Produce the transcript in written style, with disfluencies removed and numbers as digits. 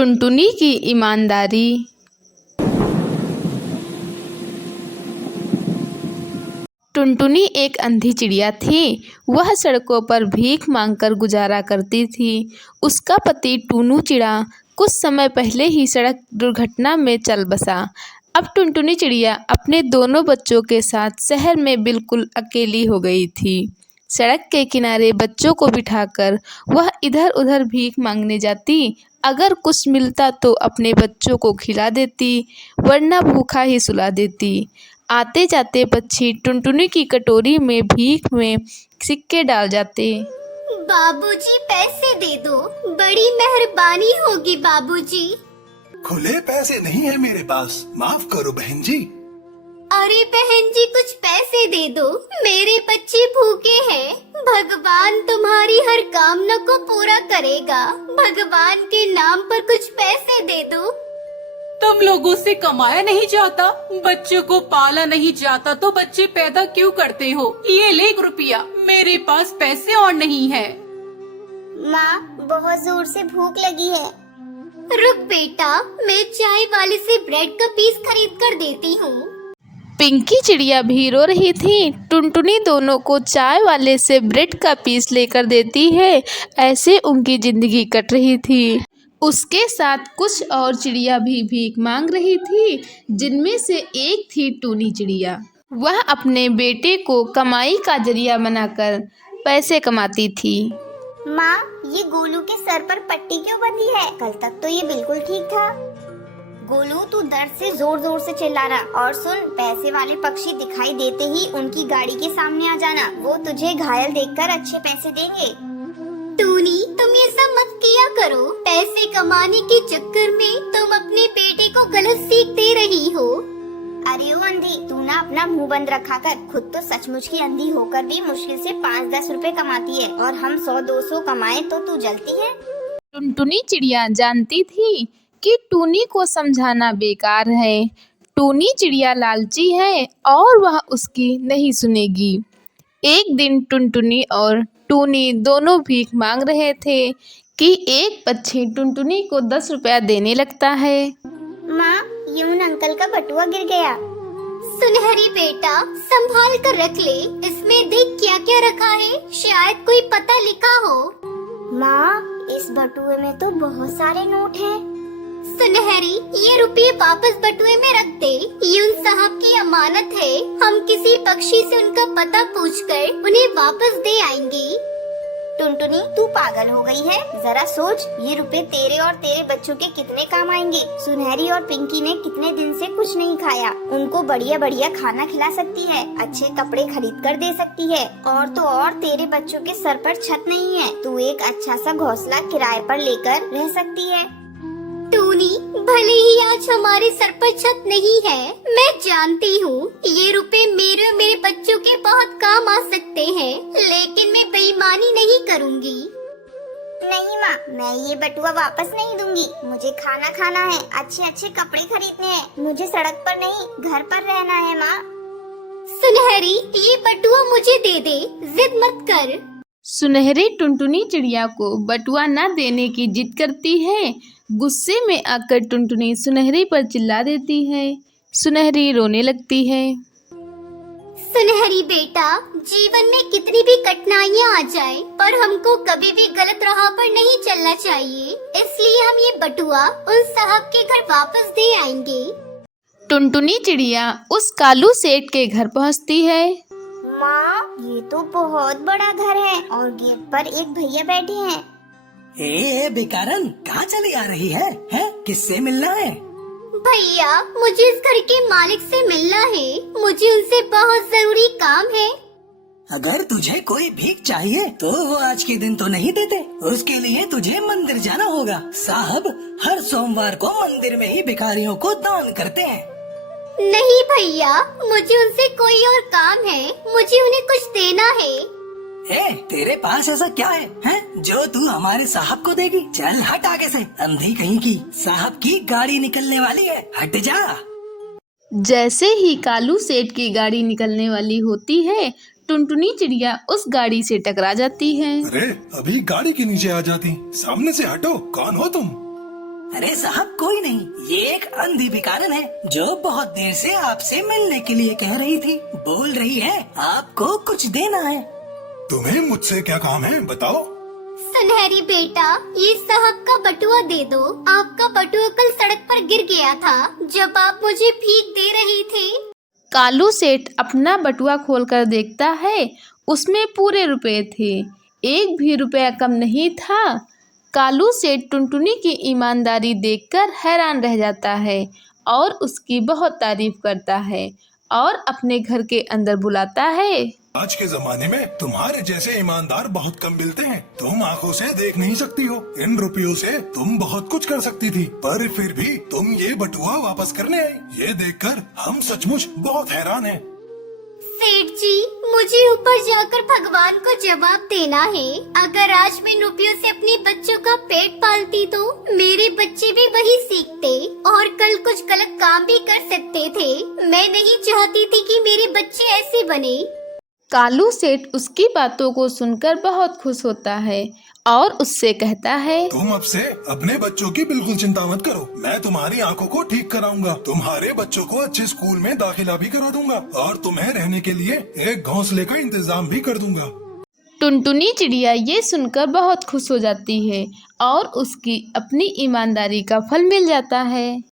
टुनटुनी की ईमानदारी। टुनटुनी एक अंधी चिड़िया थी। वह सड़कों पर भीख मांगकर गुजारा करती थी। उसका पति टुन्नू चिड़ा कुछ समय पहले ही सड़क दुर्घटना में चल बसा। अब टुनटुनी चिड़िया अपने दोनों बच्चों के साथ शहर में बिल्कुल अकेली हो गई थी। सड़क के किनारे बच्चों को बिठाकर वह इधर उधर भीख मांगने जाती। अगर कुछ मिलता तो अपने बच्चों को खिला देती, वरना भूखा ही सुला देती। आते जाते पक्षी टुनटुनी की कटोरी में भीख में सिक्के डाल जाते। बाबूजी पैसे दे दो, बड़ी मेहरबानी होगी बाबूजी। खुले पैसे नहीं है मेरे पास, माफ करो बहन जी। अरे बहन जी कुछ पैसे दे दो, मेरे बच्चे भूखे हैं। भगवान तुम्हारी हर कामना को पूरा करेगा। भगवान के नाम पर कुछ पैसे दे दो। तुम लोगों से कमाया नहीं जाता, बच्चों को पाला नहीं जाता तो बच्चे पैदा क्यों करते हो? ये ले 1 रुपया, मेरे पास पैसे और नहीं है। माँ बहुत जोर से भूख लगी है। रुक बेटा, मैं चाय वाले से ब्रेड का पीस खरीद कर देती हूँ। पिंकी चिड़िया भी रो रही थी। टुनटुनी दोनों को चाय वाले से ब्रेड का पीस लेकर देती है। ऐसे उनकी जिंदगी कट रही थी। उसके साथ कुछ और चिड़िया भी भीख मांग रही थी, जिनमें से एक थी टूनी चिड़िया। वह अपने बेटे को कमाई का जरिया बनाकर पैसे कमाती थी। माँ ये गोलू के सर पर पट्टी क्यों बंधी है? कल तक तो ये बिल्कुल ठीक था। गोलू तू दर्द से जोर जोर से चिल्ला रहा। और सुन, पैसे वाले पक्षी दिखाई देते ही उनकी गाड़ी के सामने आ जाना। वो तुझे घायल देखकर अच्छे पैसे देंगे। टूनी तुम ये सब मत किया करो। पैसे कमाने के चक्कर में तुम अपने बेटे को गलत सीख दे रही हो। अरे ओ अंधी, तू ना अपना मुंह बंद रखा कर। खुद तो सचमुच की अंधी होकर भी मुश्किल से 5-10 रुपए कमाती है, और हम 100-200 कमाए तो तू जलती है। टुनटुनी चिड़िया जानती थी कि टूनी को समझाना बेकार है। टूनी चिड़िया लालची है और वह उसकी नहीं सुनेगी। एक दिन टुनटुनी और टूनी दोनों भीख मांग रहे थे कि एक पक्षी टुनटुनी को 10 रुपया देने लगता है। माँ ये उन अंकल का बटुआ गिर गया। सुनहरी बेटा संभाल कर रख ले, इसमें देख क्या क्या रखा है, शायद कोई पता लिखा हो। माँ इस बटुए में तो बहुत सारे नोट हैं। सुनहरी ये रुपये वापस बटुए में रख दे, ये उन साहब की अमानत है। हम किसी पक्षी से उनका पता पूछकर उन्हें वापस दे आएंगे। टुनटुनी तू पागल हो गई है? जरा सोच, ये रुपए तेरे और तेरे बच्चों के कितने काम आएंगे। सुनहरी और पिंकी ने कितने दिन से कुछ नहीं खाया। उनको बढ़िया बढ़िया खाना खिला सकती है, अच्छे कपड़े खरीद कर दे सकती है। और तो और तेरे बच्चों के सर पर छत नहीं है, तू एक अच्छा सा घोंसला किराए पर लेकर रह सकती है। टूनी भले ही आज हमारे सर पर छत नहीं है, मैं जानती हूँ ये रुपए मेरे और मेरे बच्चों के बहुत काम आ सकते हैं, लेकिन मैं बेईमानी नहीं करूँगी। नहीं माँ, मैं ये बटुआ वापस नहीं दूंगी। मुझे खाना खाना है, अच्छे अच्छे कपड़े खरीदने हैं। मुझे सड़क पर नहीं घर पर रहना है माँ। सुनहरी ये बटुआ मुझे दे दे, जिद मत कर। सुनहरी टुनटुनी चिड़िया को बटुआ न देने की जिद करती है। गुस्से में आकर टुनटुनी सुनहरी पर चिल्ला देती है। सुनहरी रोने लगती है। सुनहरी बेटा, जीवन में कितनी भी कठिनाइयाँ आ जाए, पर हमको कभी भी गलत राह पर नहीं चलना चाहिए। इसलिए हम ये बटुआ उन साहब के घर वापस दे आएंगे। टुनटुनी चिड़िया उस कालू सेठ के घर पहुँचती है। माँ ये तो बहुत बड़ा घर है और गेट पर एक भैया बैठे हैं। ए बेकारन, कहाँ चली आ रही है? किससे मिलना है? भैया मुझे इस घर के मालिक से मिलना है, मुझे उनसे बहुत जरूरी काम है। अगर तुझे कोई भीख चाहिए तो वो आज के दिन तो नहीं देते। उसके लिए तुझे मंदिर जाना होगा। साहब हर सोमवार को मंदिर में ही भिखारियों को दान करते हैं। नहीं भैया, मुझे उनसे कोई और काम है, मुझे उन्हें कुछ देना है। तेरे पास ऐसा क्या है जो तू हमारे साहब को देगी? चल हट आगे से, अंधी कहीं की। साहब की गाड़ी निकलने वाली है, हट जा। जैसे ही कालू सेठ की गाड़ी निकलने वाली होती है, टुनटुनी चिड़िया उस गाड़ी से टकरा जाती है। अरे अभी गाड़ी के नीचे आ जाती, सामने से हटो। कौन हो तुम? अरे साहब कोई नहीं, ये एक अंधी भिखारन है जो बहुत देर से आपसे मिलने के लिए कह रही थी। बोल रही है आपको कुछ देना है। तुम्हें मुझसे क्या काम है, बताओ। सुनहरी बेटा, ये साहब का बटुआ दे दो। आपका बटुआ कल सड़क पर गिर गया था जब आप मुझे भीख दे रहे थे। कालू सेठ अपना बटुआ खोलकर देखता है, उसमें पूरे रुपए थे, एक भी रुपया कम नहीं था। कालू सेठ टुनटुनी की ईमानदारी देखकर हैरान रह जाता है और उसकी बहुत तारीफ करता है और अपने घर के अंदर बुलाता है। आज के जमाने में तुम्हारे जैसे ईमानदार बहुत कम मिलते हैं। तुम आंखों से देख नहीं सकती हो, इन रुपयों से तुम बहुत कुछ कर सकती थी, पर फिर भी तुम ये बटुआ वापस करने आई। ये देखकर हम सचमुच बहुत हैरान हैं। सेठ जी, मुझे ऊपर जाकर भगवान को जवाब देना है। अगर आज मैं रुपयों से अपने बच्चों का पेट पालती तो मेरे बच्चे भी वही सीखते और कल कुछ गलत काम भी कर सकते थे। मैं नहीं चाहती थी कि मेरे बच्चे ऐसे बने। कालू सेठ उसकी बातों को सुनकर बहुत खुश होता है और उससे कहता है, तुम अब से अपने बच्चों की बिल्कुल चिंता मत करो। मैं तुम्हारी आंखों को ठीक कराऊंगा, तुम्हारे बच्चों को अच्छे स्कूल में दाखिला भी करा दूंगा और तुम्हें रहने के लिए एक घोंसले का इंतजाम भी कर दूंगा। टुनटुनी चिड़िया ये सुनकर बहुत खुश हो जाती है और उसकी अपनी ईमानदारी का फल मिल जाता है।